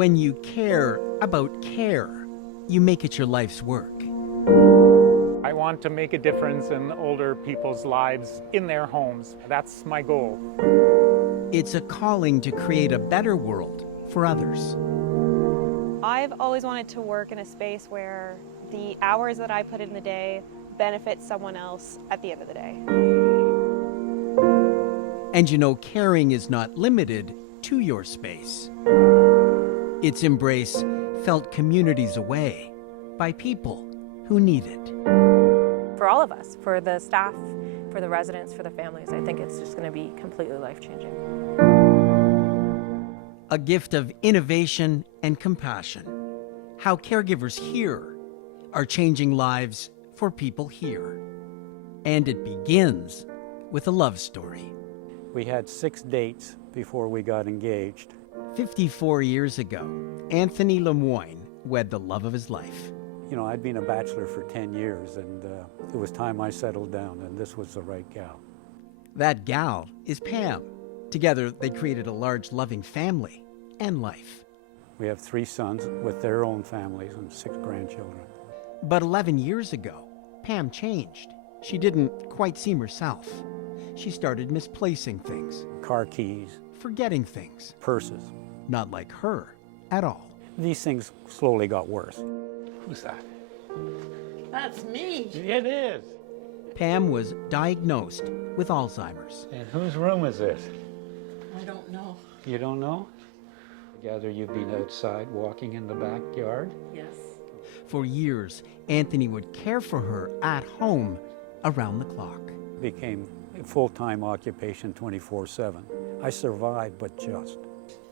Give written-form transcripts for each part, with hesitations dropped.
When you care about care, you make it your life's work. I want to make a difference in older people's lives in their homes. That's my goal. It's a calling to create a better world for others. I've always wanted to work in a space where the hours that I put in the day benefit someone else at the end of the day. And you know, caring is not limited to your space. Its embrace felt communities away by people who need it. For all of us, for the staff, for the residents, for the families, I think it's just going to be completely life-changing. A gift of innovation and compassion. How caregivers here are changing lives for people here. And it begins with a love story. We had 6 dates before we got engaged. 54 years ago, Anthony Lemoyne wed the love of his life. You know, I'd been a bachelor for 10 years, and it was time I settled down, and this was the right gal. That gal is Pam. Together, they created a large, loving family and life. We have 3 sons with their own families and 6 grandchildren. But 11 years ago, Pam changed. She didn't quite seem herself. She started misplacing things, Car keys, forgetting things, purses. not like her at all. These things slowly got worse. Who's that? That's me. It is. Pam was diagnosed with Alzheimer's. And whose room is this? I don't know. You don't know? I gather you've been outside walking in the backyard? Yes. For years, Anthony would care for her at home around the clock. Became a full-time occupation 24/7. I survived, but just.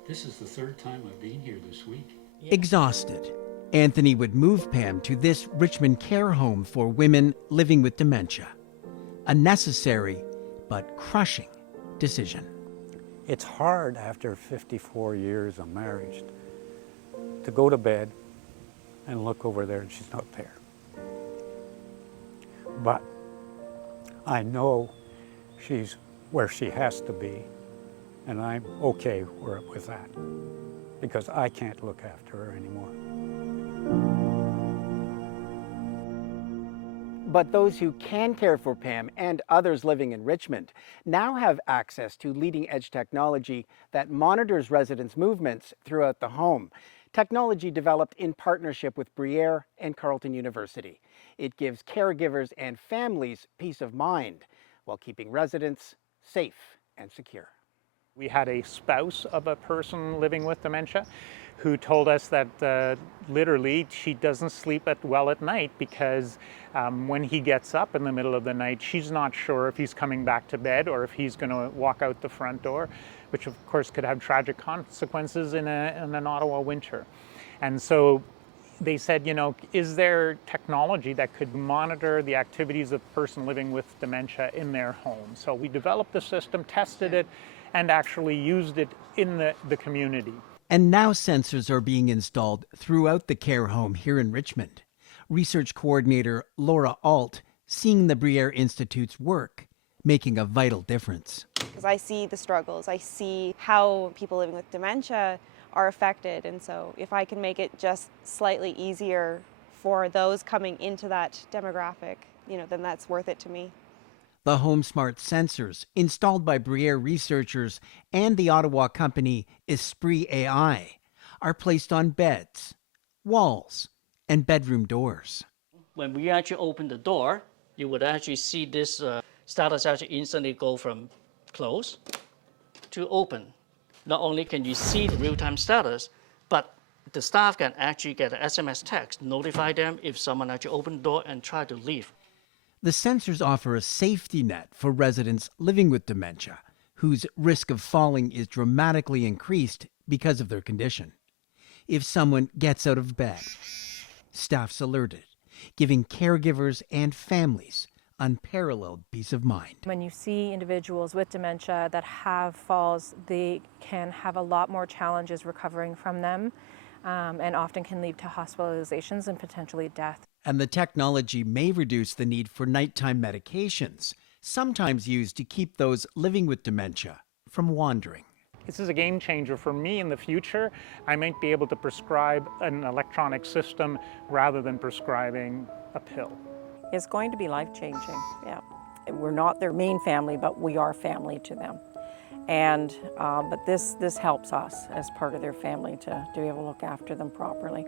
This is the 3rd time I've been here this week. Exhausted, Anthony would move Pam to this Richmond care home for women living with dementia. A necessary but crushing decision. It's hard after 54 years of marriage to go to bed and look over there and she's not there. But I know she's where she has to be, and I'm okay with that because I can't look after her anymore. But those who can care for Pam and others living in Richmond now have access to leading-edge technology that monitors residents' movements throughout the home. Technology developed in partnership with Bruyere and Carleton University. It gives caregivers and families peace of mind while keeping residents safe and secure. We had a spouse of a person living with dementia who told us that literally she doesn't sleep well at night because when he gets up in the middle of the night, she's not sure if he's coming back to bed or if he's going to walk out the front door, which of course could have tragic consequences in an Ottawa winter. And so they said, you know, is there technology that could monitor the activities of the person living with dementia in their home? So we developed the system, tested it, and actually used it in the community. And now sensors are being installed throughout the care home here in Richmond. Research coordinator Laura Alt seeing the Bruyere Institute's work making a vital difference. Because I see the struggles, I see how people living with dementia are affected, and so if I can make it just slightly easier for those coming into that demographic, you know, then that's worth it to me. The HomeSmart sensors, installed by Bruyere researchers and the Ottawa company Esprit AI, are placed on beds, walls, and bedroom doors. When we actually open the door, you would actually see this status actually instantly go from close to open. Not only can you see the real-time status, but the staff can actually get an SMS text, notify them if someone actually opened the door and try to leave. The sensors offer a safety net for residents living with dementia, whose risk of falling is dramatically increased because of their condition. If someone gets out of bed, staff's alerted, giving caregivers and families unparalleled peace of mind. When you see individuals with dementia that have falls, they can have a lot more challenges recovering from them and often can lead to hospitalizations and potentially death. And the technology may reduce the need for nighttime medications, sometimes used to keep those living with dementia from wandering. This is a game changer for me in the future. I might be able to prescribe an electronic system rather than prescribing a pill. It's going to be life-changing, yeah. We're not their main family, but we are family to them. And, but this helps us as part of their family to be able to look after them properly.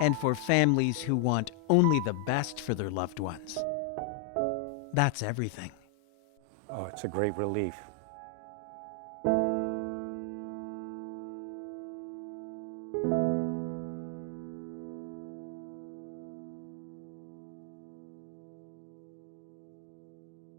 And for families who want only the best for their loved ones, that's everything. Oh, it's a great relief.